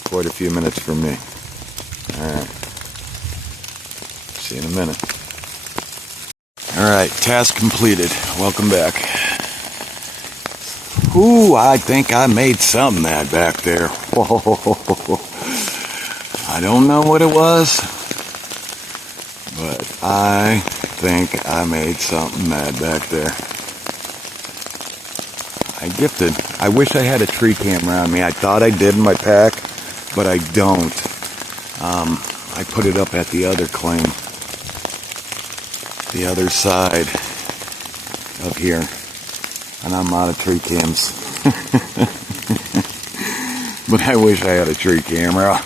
Quite a few minutes for me. Alright. See you in a minute. Alright, task completed. Welcome back. Ooh, I think I made something mad back there. Whoa. I don't know what it was, but I think I made something mad back there. I gifted. I wish I had a tree camera on me. I thought I did in my pack, but I don't. I put it up at the other claim, the other side of here, and I'm out of tree cams. But I wish I had a tree camera.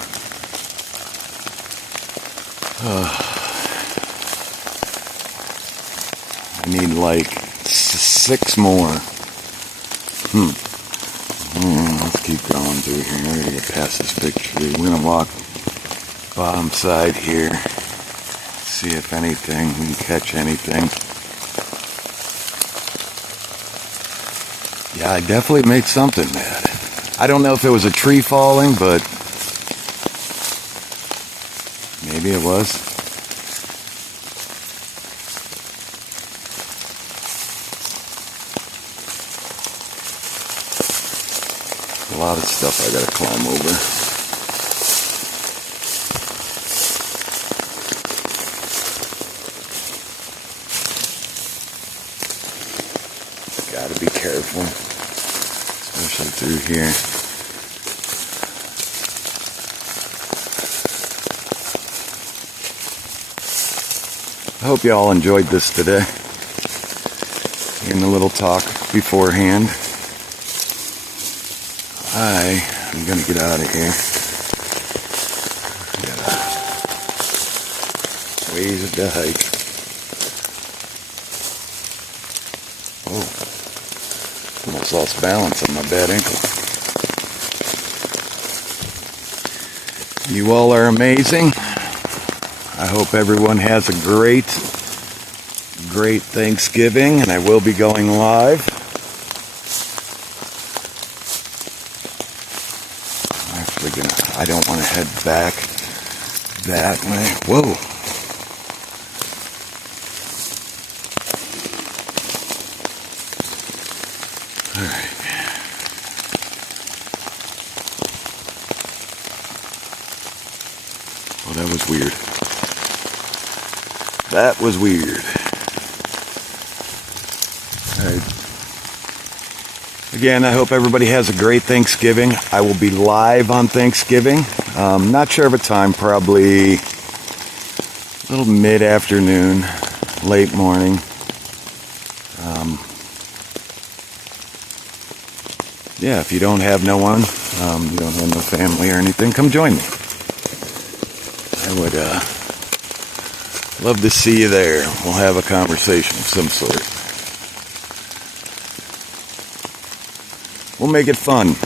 I need like 6 more. Let's keep going through here. I gotta get past this big tree. We're gonna walk bottom side here. See if anything, we can catch anything. Yeah, I definitely made something mad. I don't know if it was a tree falling, but maybe it was. A lot of stuff I gotta climb over. Gotta be careful, especially through here. I hope you all enjoyed this today. In a little talk beforehand. I'm gonna get out of here. Got a ways to hike. Oh, almost lost balance on my bad ankle. You all are amazing. I hope everyone has a great Thanksgiving, and I will be going live. I don't want to head back that way. Whoa. Alright. Well, that was weird. That was weird. Alright. Again, I hope everybody has a great Thanksgiving. I will be live on Thanksgiving. Not sure of a time, probably a little mid-afternoon, late morning. Yeah, if you don't have no one, you don't have no family or anything, come join me. I would love to see you there. We'll have a conversation of some sort. We'll make it fun.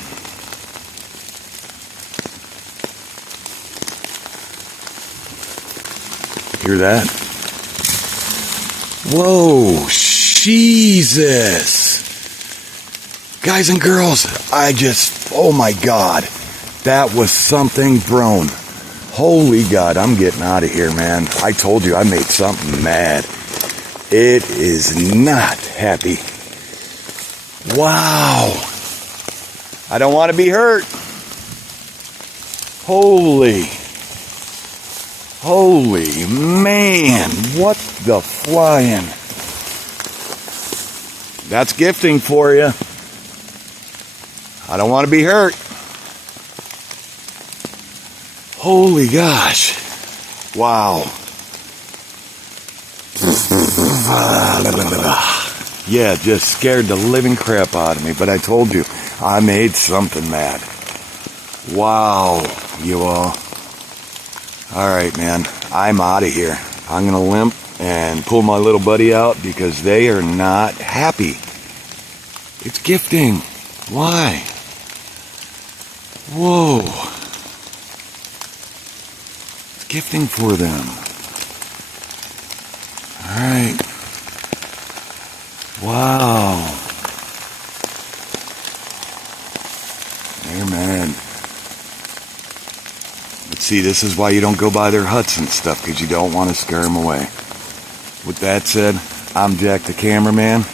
Hear that? Whoa, Jesus. Guys and girls, oh my God. That was something thrown. Holy God, I'm getting out of here, man. I told you I made something mad. It is not happy. Wow. I don't want to be hurt. Holy man, what the flying. That's gifting for you. I don't want to be hurt. Holy gosh. Wow. Yeah, just scared the living crap out of me, but I told you, I made something mad. Wow, you all. Alright, man, I'm out of here. I'm going to limp and pull my little buddy out because they are not happy. It's gifting. Why? Whoa. It's gifting for them. Alright. Wow. They're mad. But see, this is why you don't go by their huts and stuff, because you don't want to scare them away. With that said, I'm Jack the cameraman,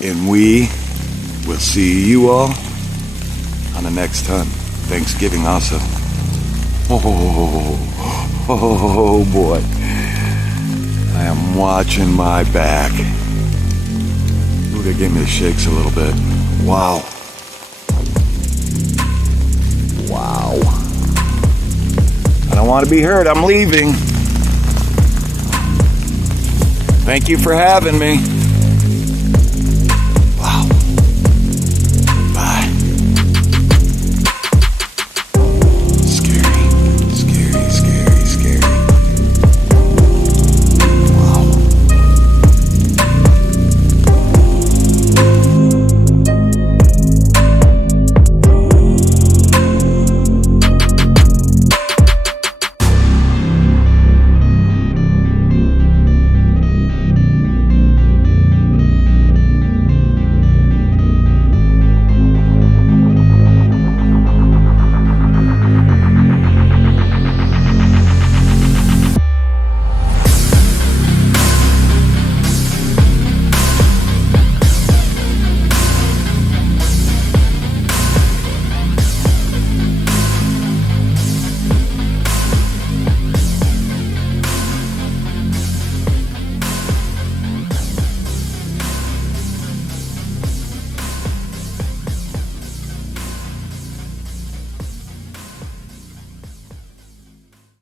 and we will see you all on the next hunt. Thanksgiving also. Oh boy. I am watching my back. Ooh, they gave me the shakes a little bit. Wow. Wow. I don't want to be hurt. I'm leaving. Thank you for having me.